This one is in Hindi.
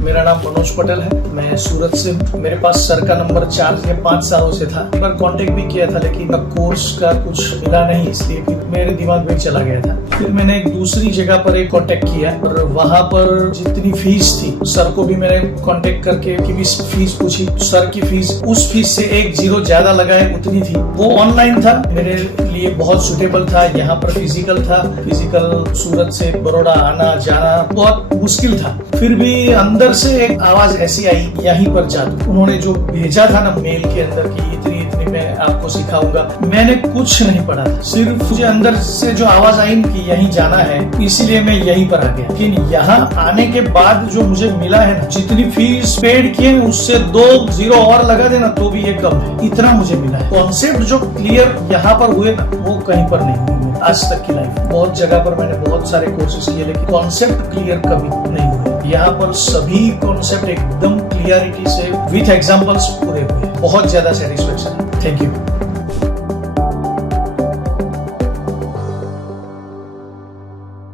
मेरा नाम मनोज पटेल है, मैं सूरत से हूँ। मेरे पास सर का नंबर 4 या 5 सालों से था। एक बार कांटेक्ट भी किया था, लेकिन कोर्स का कुछ मिला नहीं, इसलिए फिर मेरे दिमाग में चला गया था। फिर मैंने एक दूसरी जगह पर एक कांटेक्ट किया और वहाँ पर जितनी फीस थी, सर को भी मैंने कांटेक्ट करके की भी फीस पूछी। सर की फीस उस फीस से 1 0 ज्यादा लगाए उतनी थी। वो ऑनलाइन था, मेरे लिए बहुत सुटेबल था। यहाँ पर फिजिकल था, फिजिकल सूरत से बड़ौदा आना जाना बहुत मुश्किल था। फिर भी अंदर से एक आवाज ऐसी आई, यहीं पर जादू। उन्होंने जो भेजा था ना मेल के अंदर की इतनी मैं आपको सिखाऊंगा, मैंने कुछ नहीं पढ़ा था। सिर्फ मुझे अंदर से जो आवाज आई कि यहीं जाना है, इसीलिए मैं यहीं पर आ गया। लेकिन यहाँ आने के बाद जो मुझे मिला है ना, जितनी फीस पेड किए उससे 2 0 और लगा देना तो भी ये कम है, इतना मुझे मिला है। कॉन्सेप्ट जो क्लियर यहाँ पर हुए ना, वो कहीं पर नहीं हुए आज तक की लाइफ। बहुत जगह पर मैंने बहुत सारे कोर्सेज किए, लेकिन कॉन्सेप्ट क्लियर कभी नहीं हुए। यहाँ पर सभी कॉन्सेप्ट एकदम क्लियरिटी से विथ एग्जांपल्स पूरे हुए। बहुत ज्यादा सेटिस्फेक्शन है। Thank you.